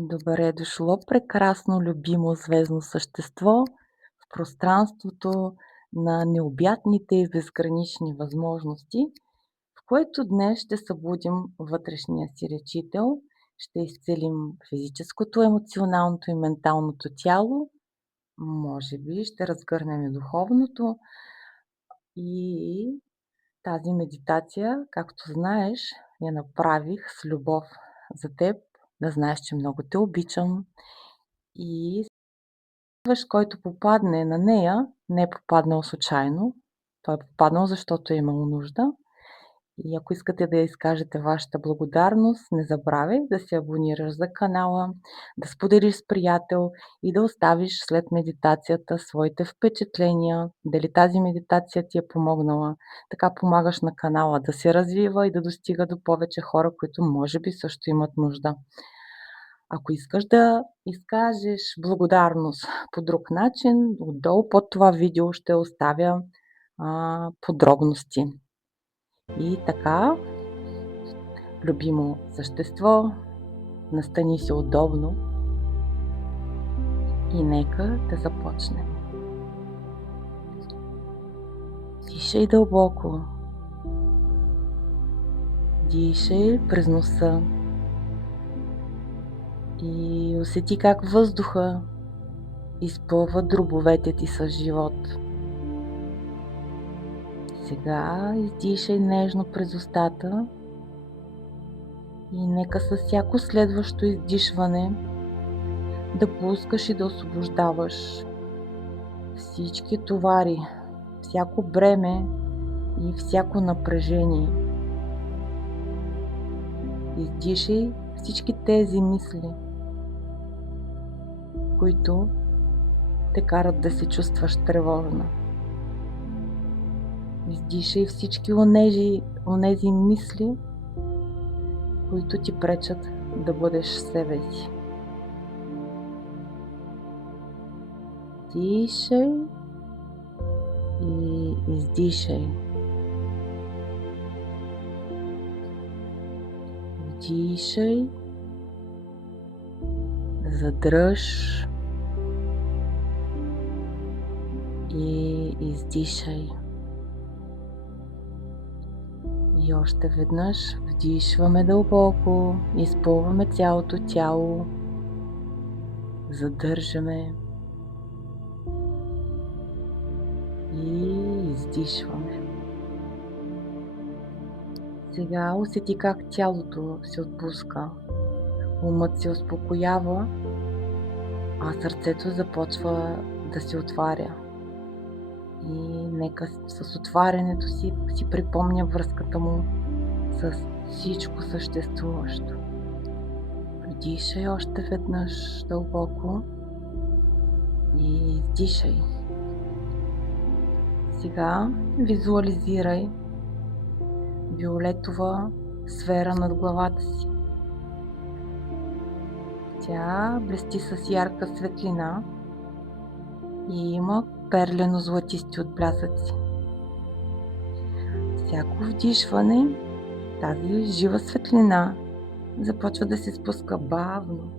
Добре дошло, прекрасно, любимо звездно същество в пространството на необятните и безгранични възможности, в което днес ще събудим вътрешния си речител, ще изцелим физическото, емоционалното и менталното тяло, може би ще разгърнем и духовното и тази медитация, както знаеш, я направих с любов за теб, да знаеш, че много те обичам и който попадне на нея, не е попаднал случайно, той е попаднал, защото е имал нужда. И ако искате да изкажете вашата благодарност, не забравяй да се абонираш за канала, да споделиш с приятел и да оставиш след медитацията своите впечатления, дали тази медитация ти е помогнала. Така помагаш на канала да се развива и да достига до повече хора, които може би също имат нужда. Ако искаш да изкажеш благодарност по друг начин, отдолу под това видео ще оставя подробности. И така, любимо същество, настани се удобно и нека да започнем. Дишай дълбоко. Дишай през носа и усети как въздуха изпълва дробовете ти с живот. Сега издишай нежно през устата и нека със всяко следващо издишване да пускаш и да освобождаваш всички товари, всяко бреме и всяко напрежение. Издишай всички тези мисли, които те карат да се чувстваш тревожна. Издишай всички онези мисли, които ти пречат да бъдеш себе си. Дишай и издишай. Вдишай, задръж и издишай. И още веднъж вдишваме дълбоко, изпълваме цялото тяло, задържаме и издишваме. Сега усети как тялото се отпуска, умът се успокоява, а сърцето започва да се отваря. И нека с отварянето си припомня връзката му с всичко съществуващо. Вдишай още веднъж дълбоко и издишай. Сега визуализирай виолетова сфера над главата си. Тя блести с ярка светлина и има перлено-златисти отблясъци. Всяко вдишване тази жива светлина започва да се спуска бавно,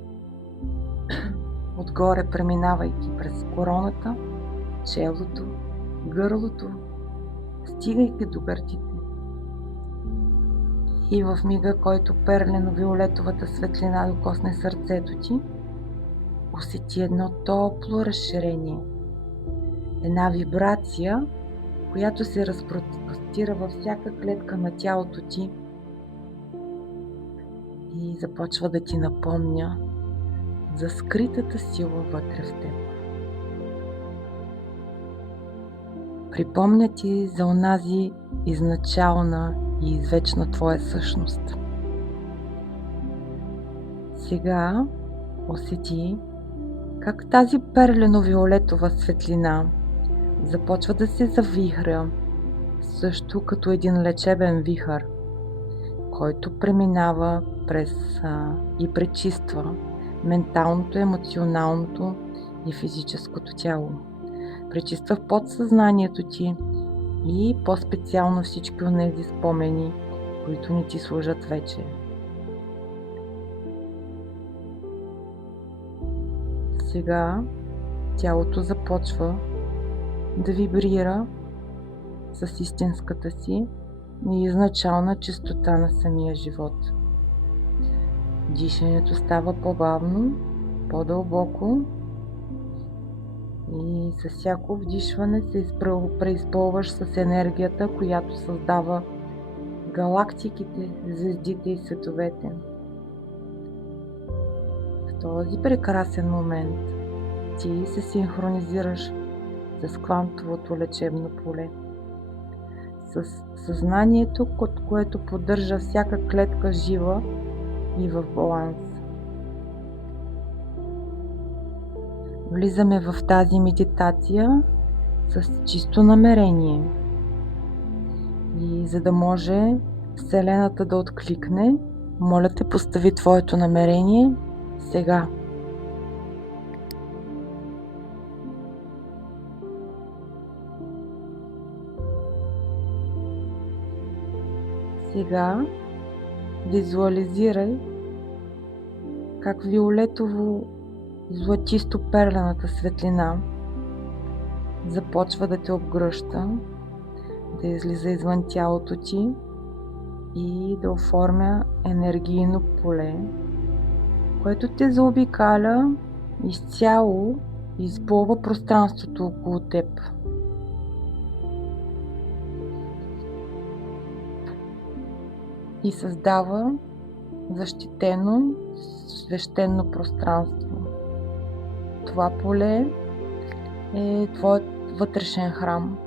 отгоре преминавайки през короната, челото, гърлото, стигайки до гърдите. И в мига, който перлено-виолетовата светлина докосне сърцето ти, усети едно топло разширение, една вибрация, която се разпростира във всяка клетка на тялото ти и започва да ти напомня за скритата сила вътре в теб. Припомня ти за онази изначална и извечна твоя същност. Сега усети как тази перлено-виолетова светлина започва да се завихря, също като един лечебен вихър, който преминава през и пречиства менталното, емоционалното и физическото тяло. Пречиства в подсъзнанието ти и по-специално всички онези спомени, които не ти служат вече. Сега тялото започва да вибрира с истинската си и изначална чистота на самия живот. Дишането става по-бавно, по-дълбоко и с всяко вдишване се преизпълваш с енергията, която създава галактиките, звездите и световете. В този прекрасен момент ти се синхронизираш с квантовото лечебно поле, с съзнанието, което поддържа всяка клетка жива и в баланс. Влизаме в тази медитация с чисто намерение. И за да може Вселената да откликне, моля те, постави твоето намерение сега. Сега визуализирай как виолетово златисто перлената светлина започва да те обгръща, да излиза извън тялото ти и да оформя енергийно поле, което те заобикаля изцяло и изпълва пространството около теб. И създава защитено, свещено пространство. Това поле е твоят вътрешен храм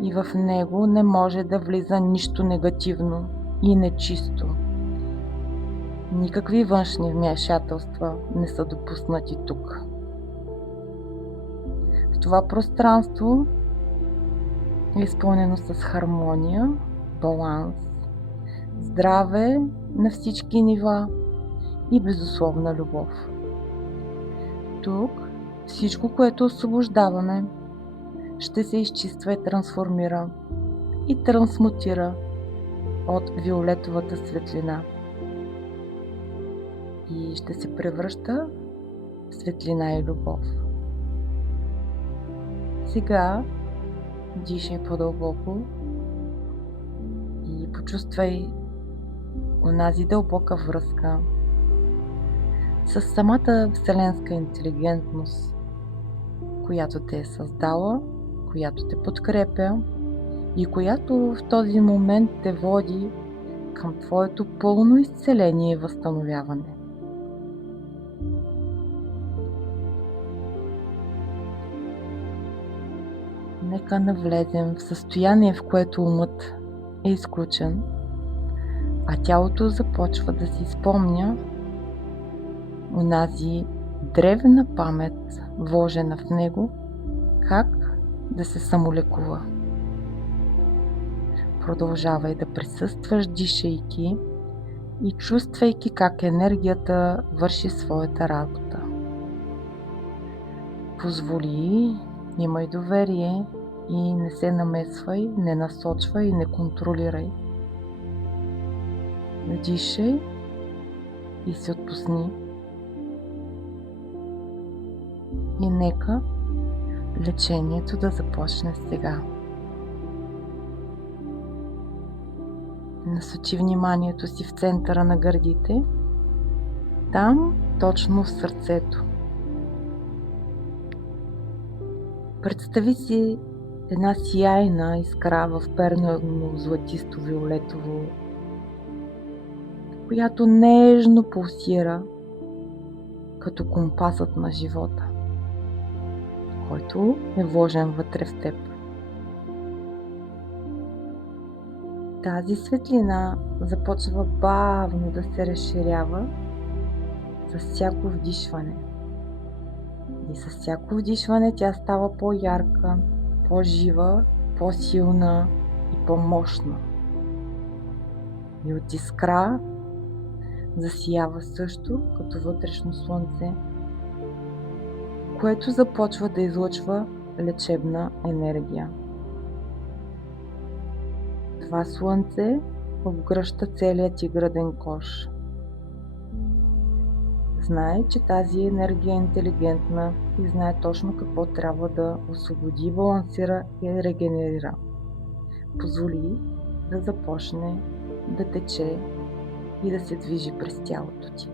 и в него не може да влиза нищо негативно и нечисто. Никакви външни вмешателства не са допуснати тук. В това пространство е изпълнено с хармония, баланс, здраве на всички нива и безусловна любов. Тук всичко, което освобождаваме, ще се изчиства и трансформира и трансмутира от виолетовата светлина и ще се превръща в светлина и любов. Сега дишай по-дълбоко и почувствай онази дълбока връзка с самата вселенска интелигентност, която те е създала, която те подкрепя и която в този момент те води към твоето пълно изцеление и възстановяване. Нека навлезем в състояние, в което умът е изключен, а тялото започва да си спомня онази древна памет, вложена в него, как да се самолекува. Продължавай да присъстваш, дишайки и чувствайки как енергията върши своята работа. Позволи, имай доверие и не се намесвай, не насочвай и не контролирай. Дишай и се отпусни. И нека лечението да започне сега. Насочи вниманието си в центъра на гърдите, там точно в сърцето. Представи си една сияйна искра в пернено златисто виолетово, която нежно пулсира като компасът на живота, който е вложен вътре в теб. Тази светлина започва бавно да се разширява с всяко вдишване. И с всяко вдишване тя става по-ярка, по-жива, по-силна и по-мощна. И от искра засиява също като вътрешно слънце, което започва да излъчва лечебна енергия. Това слънце обгръща целият ти гръден кош. Знай, че тази енергия е интелигентна и знае точно какво трябва да освободи, балансира и регенерира. Позволи да започне да тече и да се движи през тялото ти.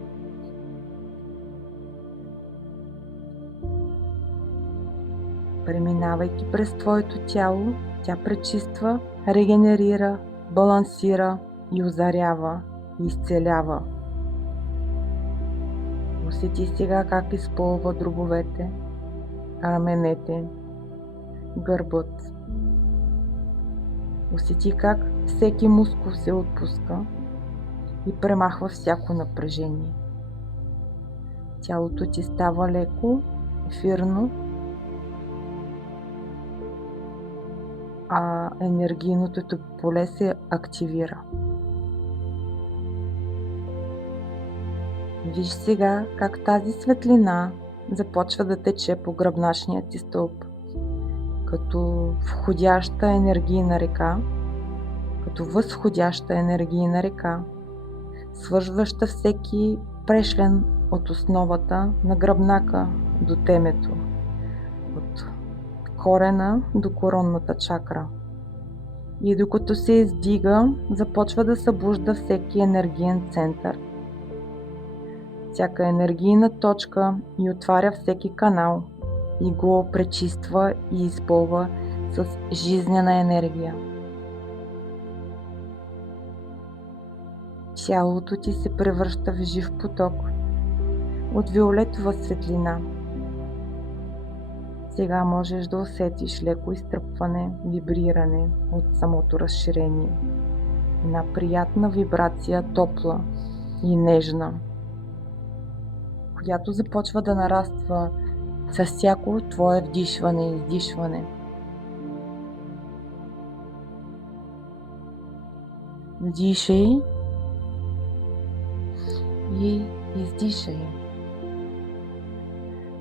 Преминавайки през твоето тяло, тя пречиства, регенерира, балансира и озарява и изцелява. Усети сега как изпълва дробовете, раменете, гърбът. Усети как всеки мускул се отпуска и премахва всяко напрежение. Тялото ти става леко, ефирно, а енергийното ти поле се активира. Виж сега как тази светлина започва да тече по гръбначния ти стълб, като входяща енергийна река, като възходяща енергийна река, свързваща всеки прешлен от основата на гръбнака до темето, от корена до коронната чакра. И докато се издига, започва да събужда всеки енергиен център, всяка енергийна точка и отваря всеки канал и го пречиства и изпълва с жизнена енергия. Тялото ти се превръща в жив поток от виолетова светлина. Сега можеш да усетиш леко изтръпване, вибриране от самото разширение. Една приятна вибрация, топла и нежна, която започва да нараства с всяко твое вдишване и издишване. Вдишай и издишай.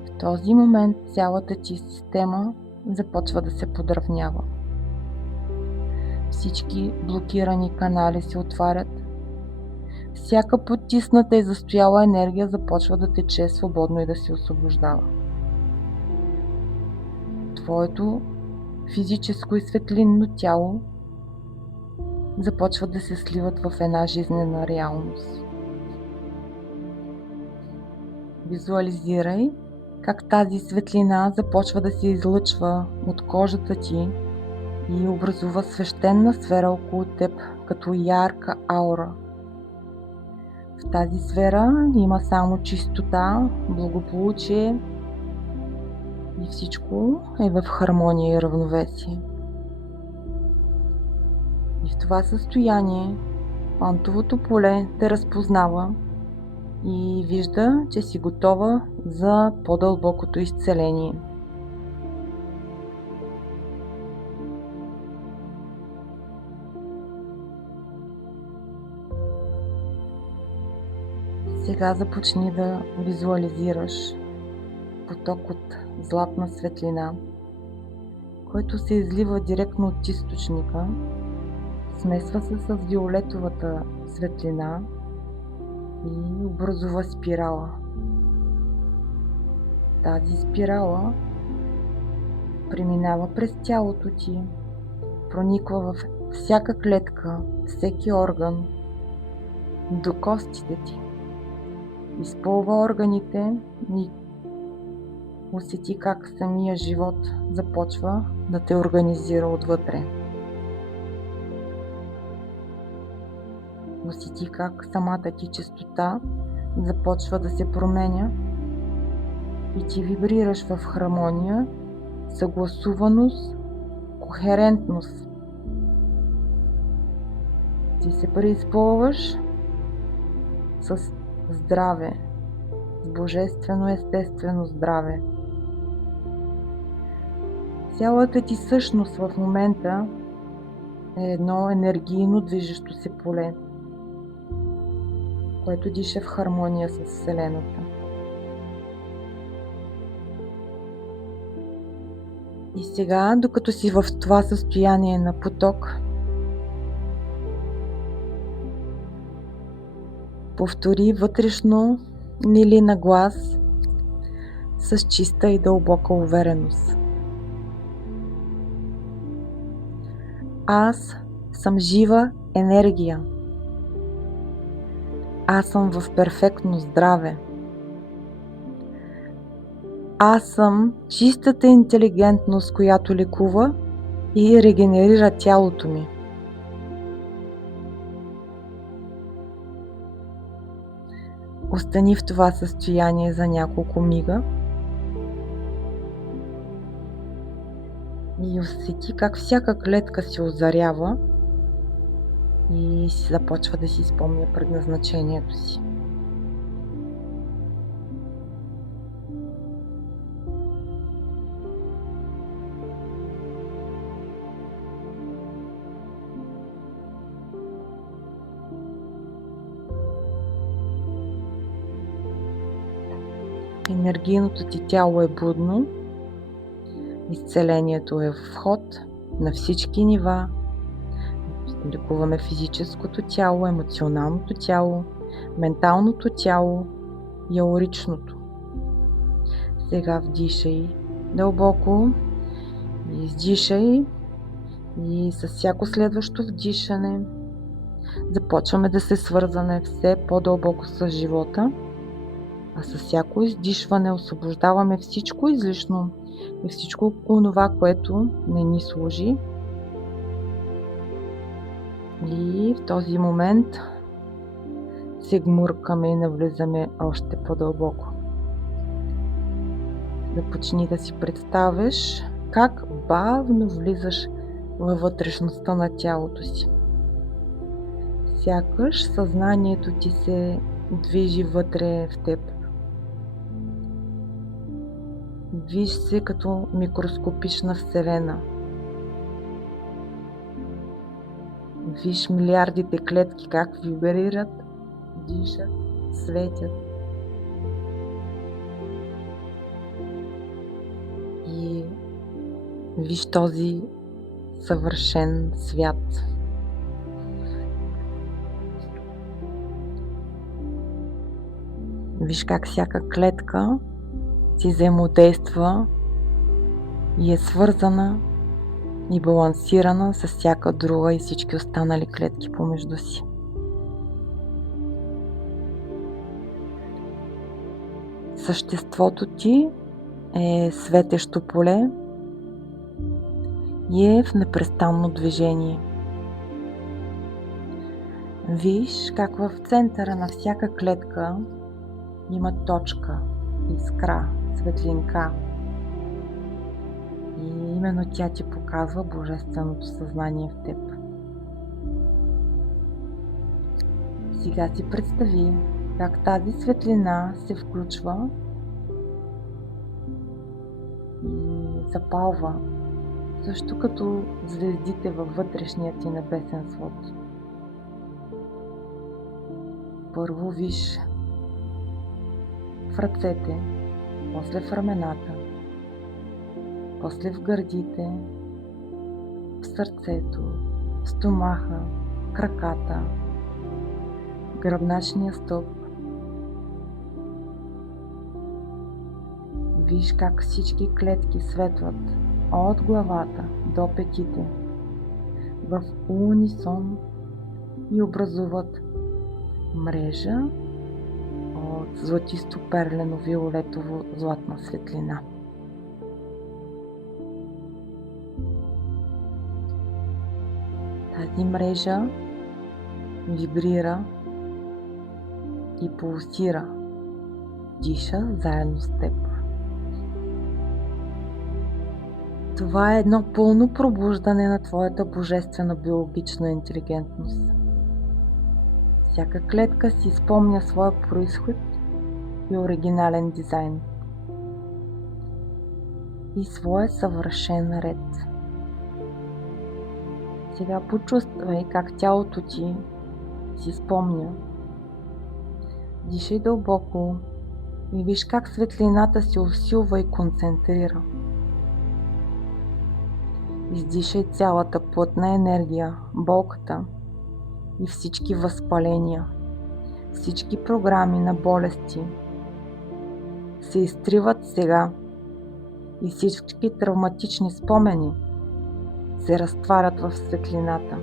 В този момент цялата ти система започва да се подравнява. Всички блокирани канали се отварят. Всяка потисната и застояла енергия започва да тече свободно и да се освобождава. Твоето физическо и светлинно тяло започват да се сливат в една жизнена реалност. Визуализирай как тази светлина започва да се излъчва от кожата ти и образува свещена сфера около теб, като ярка аура. В тази сфера има само чистота, благополучие и всичко е в хармония и равновесие. И в това състояние квантовото поле те разпознава и вижда, че си готова за по-дълбокото изцеление. Сега започни да визуализираш поток от златна светлина, който се излива директно от източника, смесва се с виолетовата светлина и образува спирала. Тази спирала преминава през тялото ти, прониква в всяка клетка, всеки орган, до костите ти. Изпълва органите и усети как самия живот започва да те организира отвътре. Усети как самата ти чистота започва да се променя и ти вибрираш в хармония, съгласуваност, кохерентност. Ти се преизпълваш с здраве, с божествено естествено здраве. Цялата ти същност в момента е едно енергийно движещо се поле, което диша в хармония с Вселената. И сега, докато си в това състояние на поток, повтори вътрешно или на глас с чиста и дълбока увереност. Аз съм жива енергия. Аз съм в перфектно здраве. Аз съм чистата интелигентност, която лекува и регенерира тялото ми. Остани в това състояние за няколко мига и усети как всяка клетка се озарява и започва да си спомня предназначението си. Енергийното ти тяло е будно, изцелението е в ход на всички нива. Лекуваме физическото тяло, емоционалното тяло, менталното тяло и ауричното. Сега вдишай дълбоко, издишай и с всяко следващо вдишане започваме да се свързваме все по-дълбоко с живота, а с всяко издишване освобождаваме всичко излишно и всичко онова, което не ни служи. И в този момент се гмуркаме и навлизаме още по-дълбоко. Започни да си представиш как бавно влизаш във вътрешността на тялото си. Сякаш съзнанието ти се движи вътре в теб. Виж се като микроскопична вселена. Виж милиардите клетки как вибрират, дишат, светят. И виж този съвършен свят. Виж как всяка клетка си взаимодейства и е свързана и балансирана с всяка друга и всички останали клетки помежду си. Съществото ти е светещо поле и е в непрестанно движение. Виж как в центъра на всяка клетка има точка, искра, светлинка. И именно тя ти показва Божественото съзнание в теб. Сега си представи как тази светлина се включва и запалва, също като звездите във вътрешния ти небесен свод. Първо виж в ръцете, после в рамената, после в гърдите, в сърцето, в стомаха, краката, гръбначния стълб. Виж как всички клетки светват от главата до петите в унисон и образуват мрежа от златисто перлено виолетово златна светлина. Тази мрежа вибрира и пулсира, диша заедно с теб. Това е едно пълно пробуждане на твоята божествена биологична интелигентност. Всяка клетка си спомня своя произход и оригинален дизайн и своя съвършен ред. Сега почувствай как тялото ти си спомня. Дишай дълбоко и виж как светлината се усилва и концентрира. Издишай цялата плътна енергия, болката и всички възпаления, всички програми на болести се изтриват сега и всички травматични спомени се разтварят в светлината.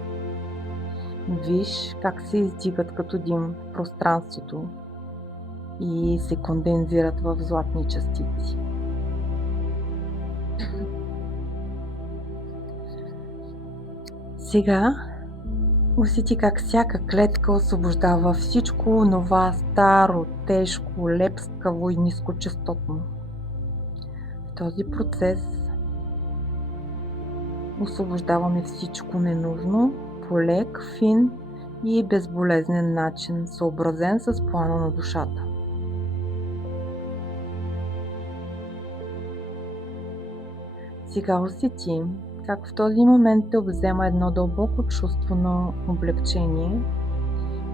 Виж как се издигат като дим в пространството и се кондензират в златни частици. Сега усети как всяка клетка освобождава всичко онова старо, тежко, лепскаво и нискочестотно. В този процес освобождаваме всичко ненужно по лек, фин и безболезнен начин, съобразен с плана на душата. Сега усети как в този момент те обзема едно дълбоко чувство на облегчение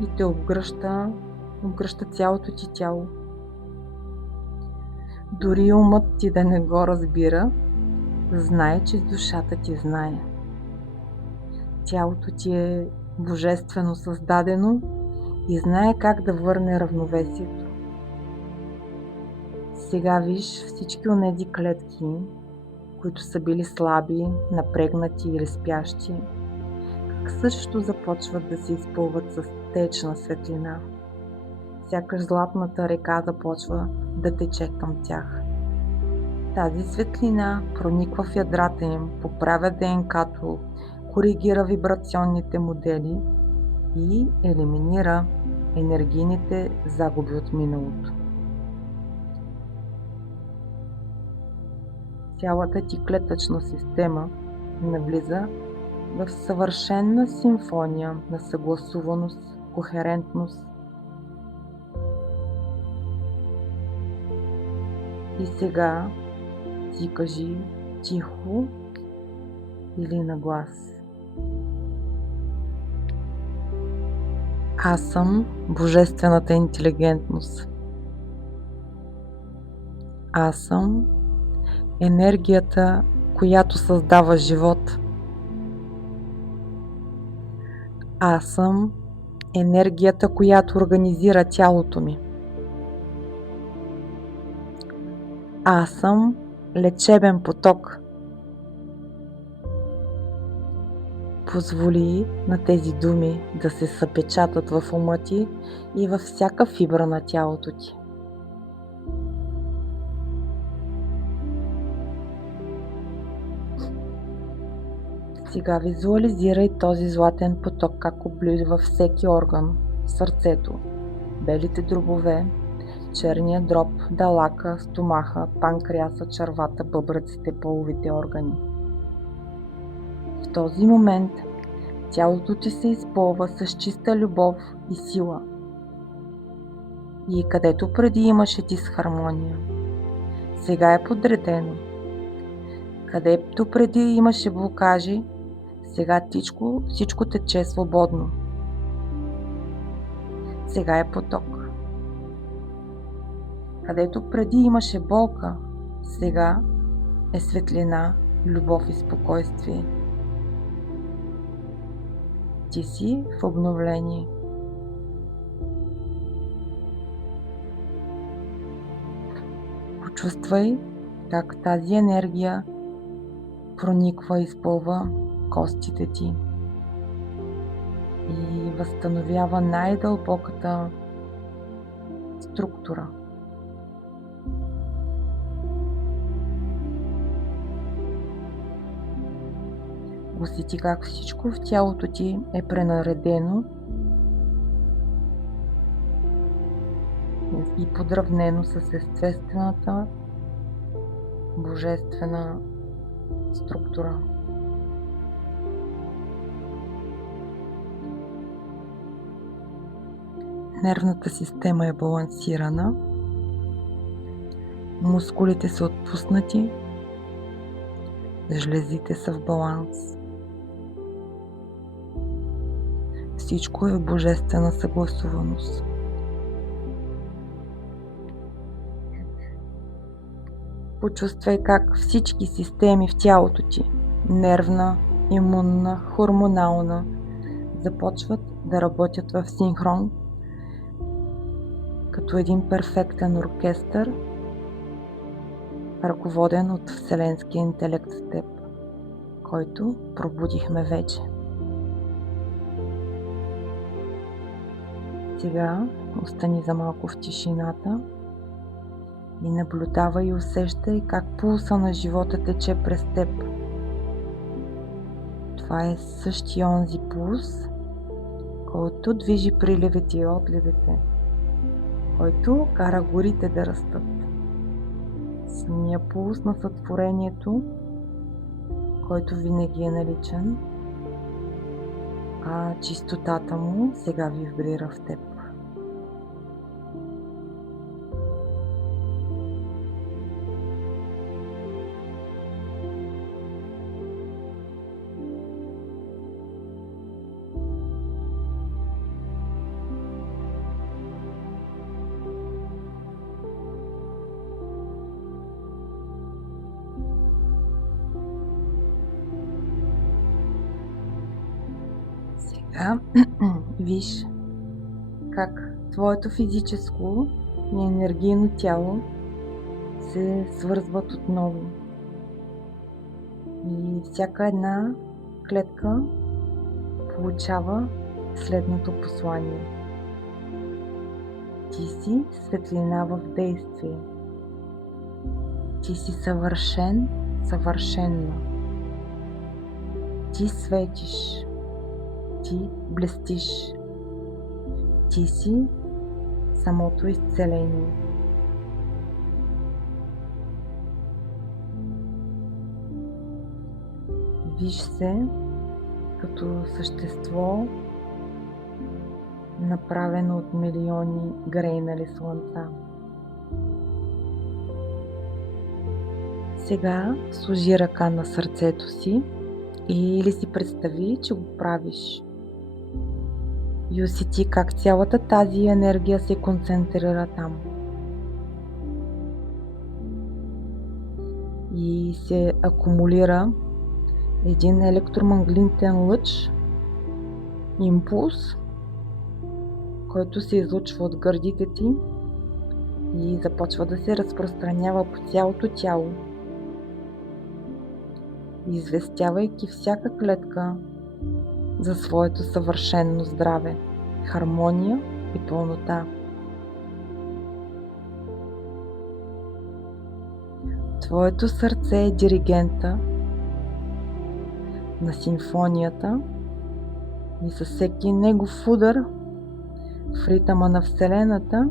и те обгръща цялото ти тяло. Дори умът ти да не го разбира, знае, че душата ти знае. Тялото ти е божествено създадено и знае как да върне равновесието. Сега виж всички онези клетки, които са били слаби, напрегнати или спящи, как също започват да се изпълват с течна светлина. Сякаш златната река започва да тече към тях. Тази светлина прониква в ядрата им, поправя ДНК-то, коригира вибрационните модели и елиминира енергийните загуби от миналото. Цялата ти клетъчна система навлиза в съвършена симфония на съгласуваност, кохерентност. И сега ти кажи тихо или на глас: аз съм божествената интелигентност. Аз съм енергията, която създава живот. Аз съм енергията, която организира тялото ми. Аз съм лечебен поток. Позволи на тези думи да се съпечатат в ума ти и във всяка фибра на тялото ти. Сега визуализирай този златен поток как облива всеки орган, сърцето, белите дробове, черния дроб, далака, стомаха, панкреаса, червата, бъбреците, половите органи. В този момент тялото ти се изпълва с чиста любов и сила. И където преди имаше дисхармония, сега е подредено. Където преди имаше блокажи, сега всичко тече свободно. Сега е поток. Където преди имаше болка, сега е светлина, любов и спокойствие. Ти си в обновление. Почувствай как тази енергия прониква и изпълва костите ти и възстановява най-дълбоката структура. Усети как всичко в тялото ти е пренаредено и подравнено с естествената божествена структура. Нервната система е балансирана, мускулите са отпуснати, жлезите са в баланс. Всичко е в божествена съгласуваност. Почувствай как всички системи в тялото ти, нервна, имунна, хормонална, започват да работят в синхрон, като един перфектен оркестър ръководен от Вселенския интелект в теб, който пробудихме вече. Сега остани за малко в тишината и наблюдавай и усещай как пулса на живота тече през теб. Това е същия онзи пулс, който движи приливите и отливите, който кара горите да растат. Самия пулс на сътворението, който винаги е наличен, а чистотата му сега вибрира в теб. Сега виж как твоето физическо и енергийно тяло се свързват отново. И всяка една клетка получава следното послание. Ти си светлина в действие. Ти си съвършен, съвършенна. Ти светиш. Ти блестиш. Ти си самото изцеление. Виж се като същество, направено от милиони грейнали слънца. Сега сложи ръка на сърцето си или си представи, че го правиш. И усети как цялата тази енергия се концентрира там. И се акумулира един електромагнитен лъч, импулс, който се излъчва от гърдите ти и започва да се разпространява по цялото тяло, известявайки всяка клетка за своето съвършено здраве, хармония и пълнота. Твоето сърце е диригента на симфонията и със всеки негов удар в ритъма на Вселената,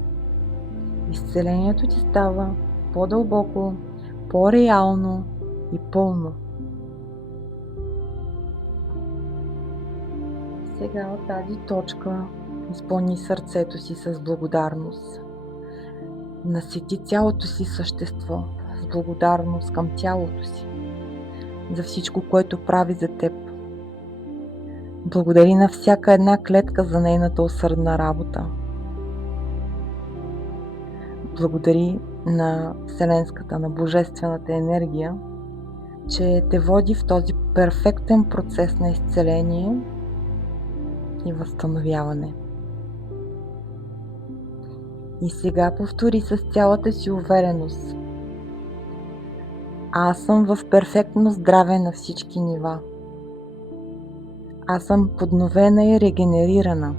изцелението ти става по-дълбоко, по-реално и пълно. Сега от тази точка изпълни сърцето си с благодарност. Насети цялото си същество с благодарност към тялото си за всичко, което прави за теб. Благодари на всяка една клетка за нейната усърдна работа. Благодари на Вселенската, на Божествената енергия, че те води в този перфектен процес на изцеление и възстановяване. И сега повтори с цялата си увереност. Аз съм в перфектно здраве на всички нива. Аз съм подновена и регенерирана.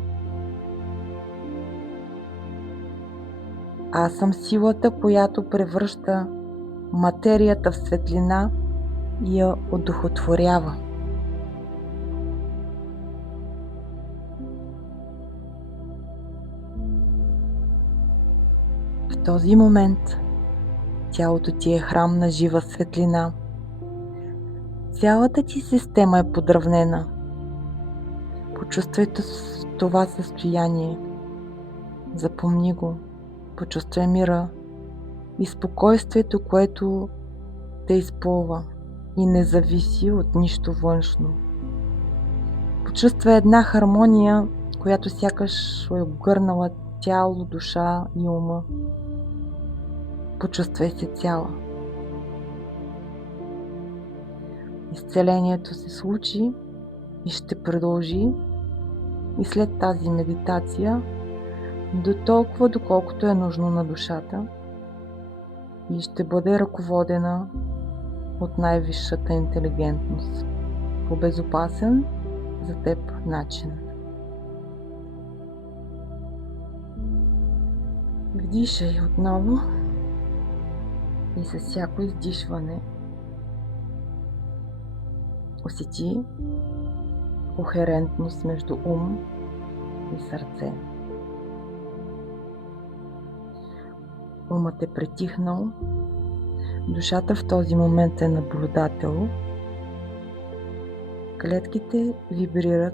Аз съм силата, която превръща материята в светлина и я одухотворява. В този момент тялото ти е храм на жива светлина. Цялата ти система е подравнена. Почувствайте това състояние. Запомни го. Почувствай мира и спокойствието, което те изпълва и не зависи от нищо външно. Почувствай една хармония, която сякаш е обгърнала тяло, душа и ума. Почувствай се цяла. Изцелението се случи и ще продължи и след тази медитация до толкова, доколкото е нужно на душата и ще бъде ръководена от най-висшата интелигентност по безопасен за теб начин. Вдишай отново и с всяко издишване усети кохерентност между ум и сърце. Умът е притихнал, душата в този момент е наблюдател, клетките вибрират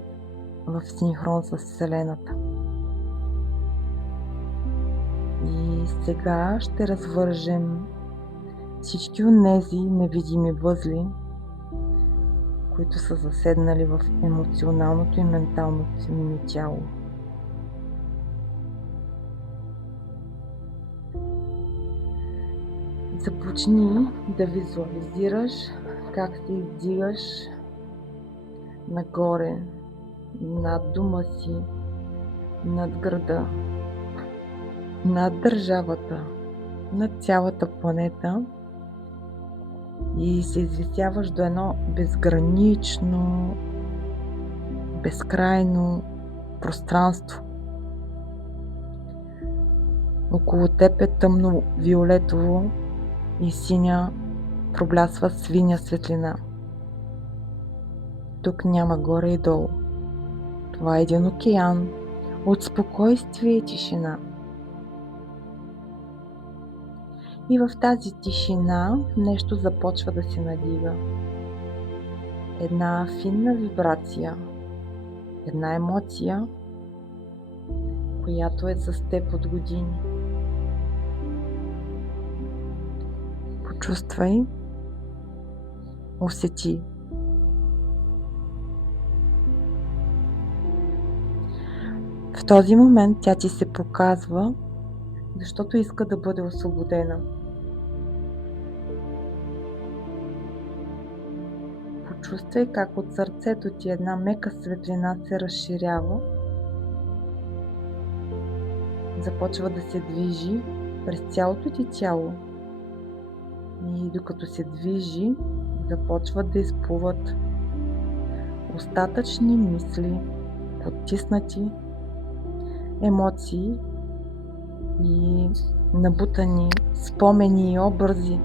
в синхрон с Вселената. И сега ще развържем всички онези невидими възли, които са заседнали в емоционалното и менталното ни тяло. Започни да визуализираш как се издигаш нагоре, над дома си, над града, над държавата, над цялата планета и се извисяваш до едно безгранично, безкрайно пространство. Около теб е тъмно виолетово и синя проблясва свиня светлина. Тук няма горе и долу. Това е един океан от спокойствие и тишина. И в тази тишина нещо започва да се надига. Една финна вибрация, една емоция, която е с теб от години. Почувствай, усети. В този момент тя ти се показва, защото иска да бъде освободена. Почувствай как от сърцето ти една мека светлина се разширява, започва да се движи през цялото ти тяло и докато се движи, започват да изплуват остатъчни мисли, потиснати емоции и набутани спомени и образи,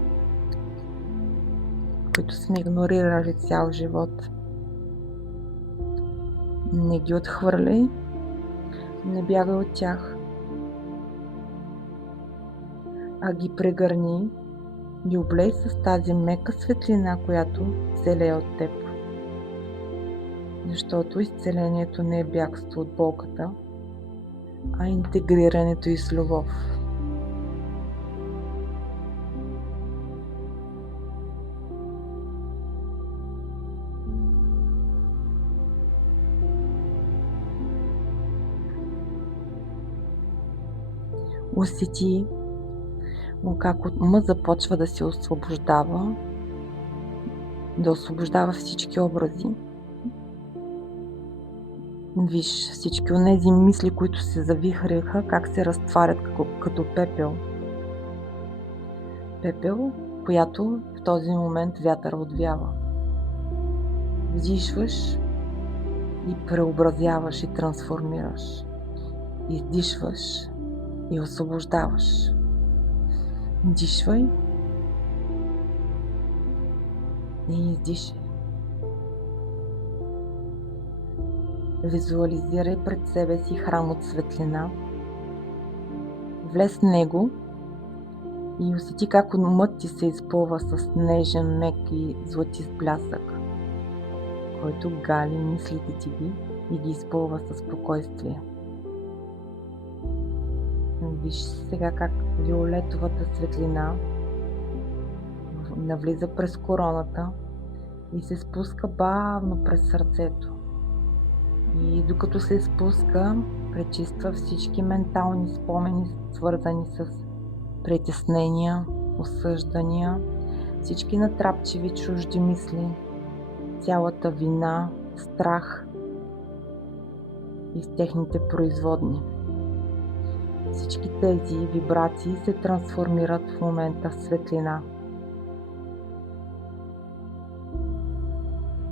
които сме игнорирали цял живот. Не ги отхвърляй, не бягай от тях, а ги прегърни и облей с тази мека светлина, която се лее от теб. Защото изцелението не е бягство от болката, а интегрирането и с любов. Усети как умът започва да се освобождава, да освобождава всички образи. Виж всички онези мисли, които се завихреха, как се разтварят като пепел. Пепел, която в този момент вятър отвява. Вдишваш и преобразяваш и трансформираш. Издишваш и освобождаваш. Дишвай и издишай. Визуализирай пред себе си храм от светлина. Влез в него и усети как умът ти се изпълва с нежен, мек и златист блясък, който гали мислите ти и ги изпълва със спокойствие. Виж сега как виолетовата светлина навлиза през короната и се спуска бавно през сърцето. И докато се спуска, пречиства всички ментални спомени, свързани с притеснения, осъждания, всички натрапчиви чужди мисли, цялата вина, страх и с техните производни. Всички тези вибрации се трансформират в момента в светлина.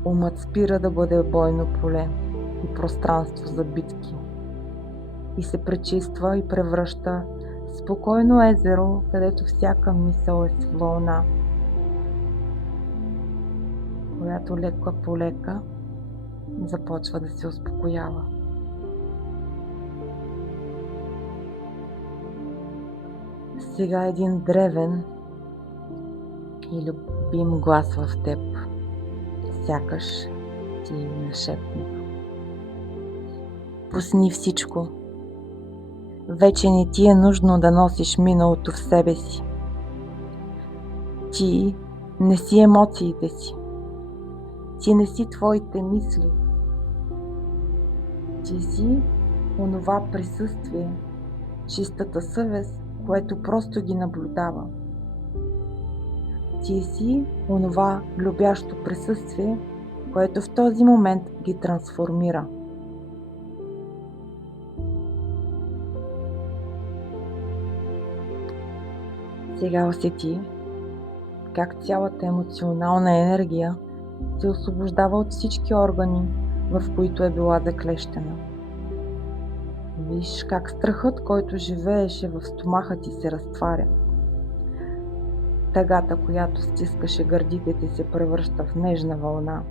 Умът спира да бъде бойно поле и пространство за битки и се пречиства и превръща в спокойно езеро, където всяка мисъл е с вълна, която лека по лека започва да се успокоява. Сега един древен и любим глас в теб, сякаш ти нашепне: пусни всичко. Вече не ти е нужно да носиш миналото в себе си. Ти не си емоциите си. Ти не си твоите мисли. Ти си онова присъствие, чистата съвест, което просто ги наблюдава. Ти си онова любящо присъствие, което в този момент ги трансформира. Сега усети как цялата емоционална енергия се освобождава от всички органи, в които е била заклещена. Виж как страхът, който живееше в стомаха ти, се разтваря. Тъгата, която стискаше гърдите ти, се превръща в нежна вълна.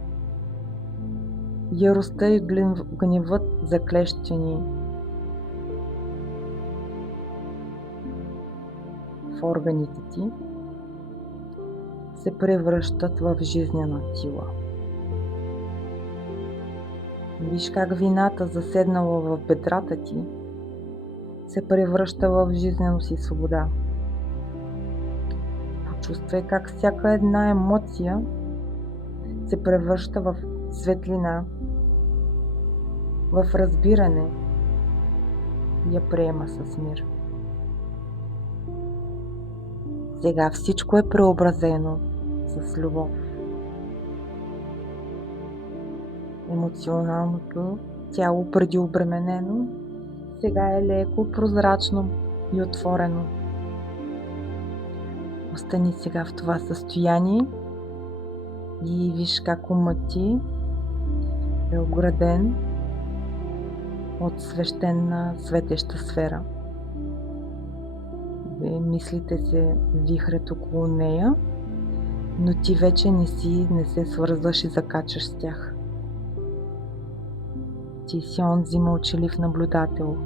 Яростта и гневът, заклещени в органите ти, се превръщат в жизнена сила. Виж как вината, заседнала в бедрата ти, се превръща в жизненост и свобода. Почувствай как всяка една емоция се превръща в светлина, в разбиране и я приема с мир. Сега всичко е преобразено с любов. Емоционалното тяло, преди обременено, сега е леко, прозрачно и отворено. Остани сега в това състояние и виж как умът ти е ограден от свещена светеща сфера. Мислите се вихрят около нея, но ти вече не се свързваш и закачаш с тях. Ти си онзи мълчалив наблюдател,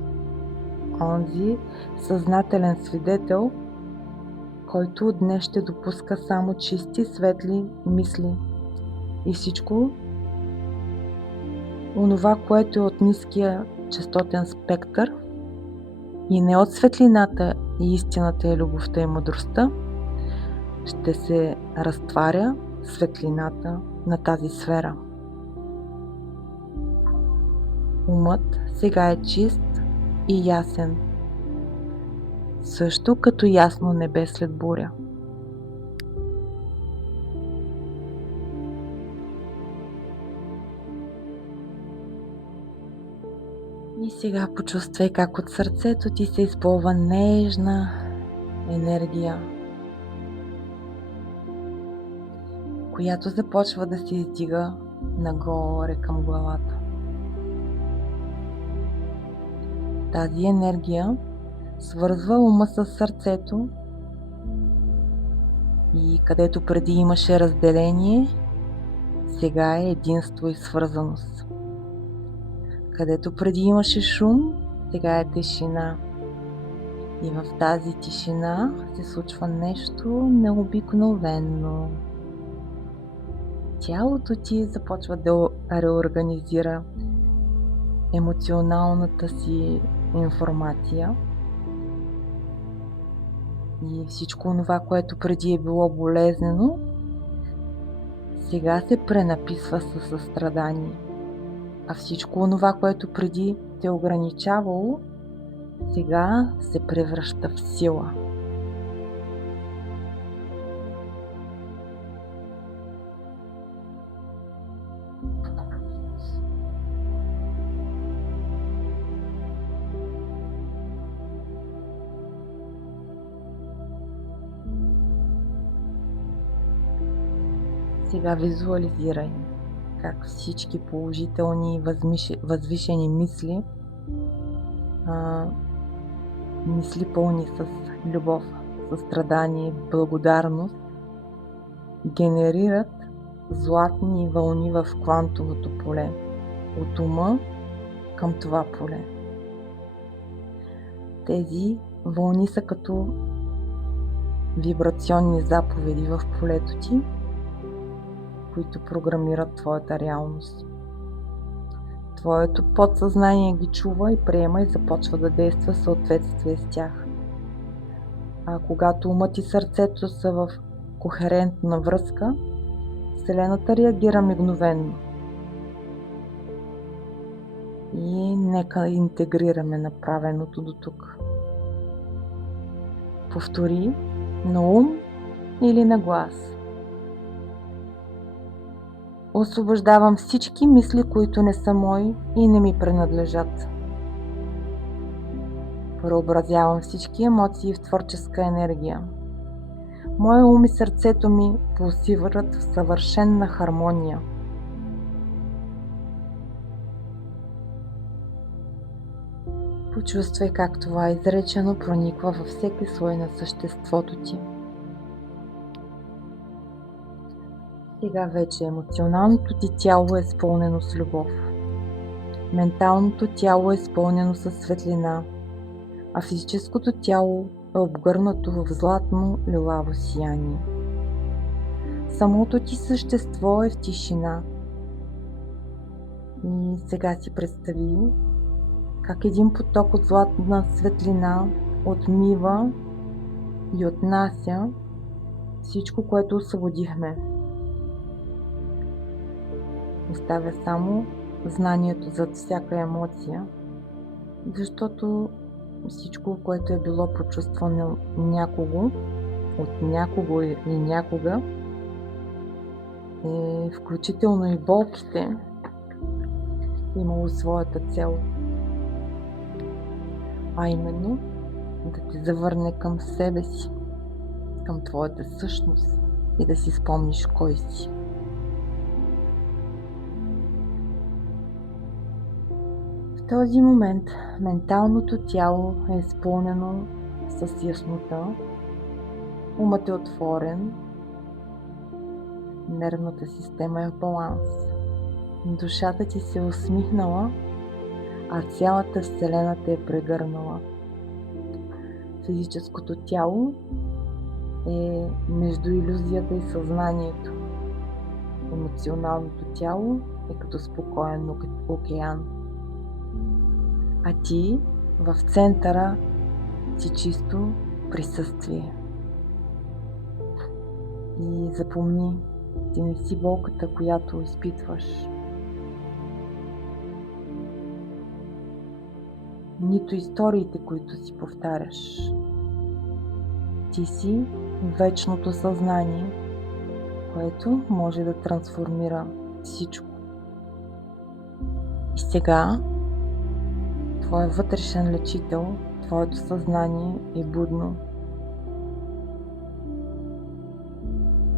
онзи съзнателен свидетел, който днес ще допуска само чисти, светли мисли и всичко онова, което е от ниския честотен спектър и не от светлината и истината и любовта и мъдростта, ще се разтваря светлината на тази сфера. Умът сега е чист и ясен, също като ясно небе след буря. И сега почувствай как от сърцето ти се изпълва нежна енергия, която започва да се издига нагоре към главата. Тази енергия свързва ума с сърцето и където преди имаше разделение, сега е единство и свързаност. Където преди имаше шум, сега е тишина. И в тази тишина се случва нещо необикновено. Тялото ти започва да реорганизира емоционалната си информация и всичко това, което преди е било болезнено, сега се пренаписва със състрадание. А всичко това, което преди те ограничавало, сега се превръща в сила. Сега визуализирай как всички положителни и възвишени мисли, а, мисли пълни с любов, състрадание, благодарност, генерират златни вълни в квантовото поле, от ума към това поле. Тези вълни са като вибрационни заповеди в полето ти, които програмират твоята реалност. Твоето подсъзнание ги чува и приема и започва да действа в съответствие с тях. А когато умът и сърцето са в кохерентна връзка, Вселената реагира мигновенно. И нека интегрираме направеното до тук. Повтори на ум или на глас. Освобождавам всички мисли, които не са мои и не ми принадлежат. Преобразявам всички емоции в творческа енергия. Моя ум и сърцето ми пулсират в съвършенна хармония. Почувствай как това изречено прониква във всеки слой на съществото ти. Сега вече емоционалното ти тяло е изпълнено с любов. Менталното тяло е изпълнено със светлина, а физическото тяло е обгърнато в златно лилаво сияние. Самото ти същество е в тишина. И сега си представи как един поток от златна светлина отмива и отнася всичко, което освободихме. Оставя само знанието зад всяка емоция, защото всичко, което е било почувствано от някого или някога, включително и болките, имало своята цел. А именно да те завърне към себе си, към твоята същност и да си спомниш кой си. В този момент менталното тяло е изпълнено с яснота, умът е отворен, нервната система е в баланс, душата ти се е усмихнала, а цялата Вселена те е прегърнала. Физическото тяло е между илюзията и съзнанието. Емоционалното тяло е като спокоен океан. А ти в центъра си чисто присъствие. И запомни, ти не си болката, която изпитваш. Нито историите, които си повтаряш. Ти си вечното съзнание, което може да трансформира всичко. И сега твоят вътрешен лечител, твоето съзнание е будно.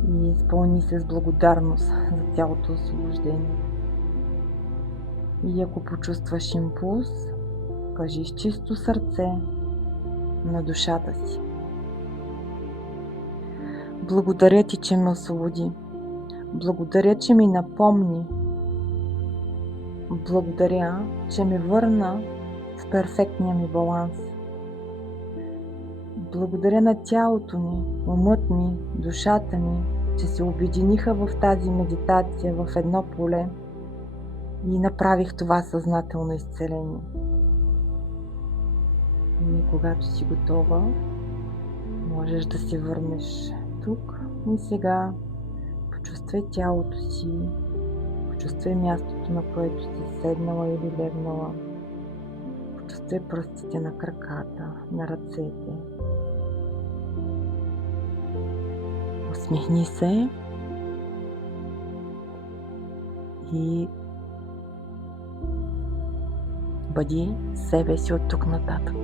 И изпълни се с благодарност за цялото освобождение. И ако почувстваш импулс, кажи с чисто сърце на душата си: благодаря ти, че ме освободи. Благодаря, че ми напомни. Благодаря, че ме върна в перфектния ми баланс. Благодаря на тялото ми, умът ми, душата ми, че се обединиха в тази медитация в едно поле и направих това съзнателно изцеление. И когато си готова, можеш да се върнеш тук и сега. Почувствай тялото си, почувствай мястото, на което си седнала или легнала. Почувствай пръстите на краката, на ръцете. Усмихни се и бъди себе си от тук нататък.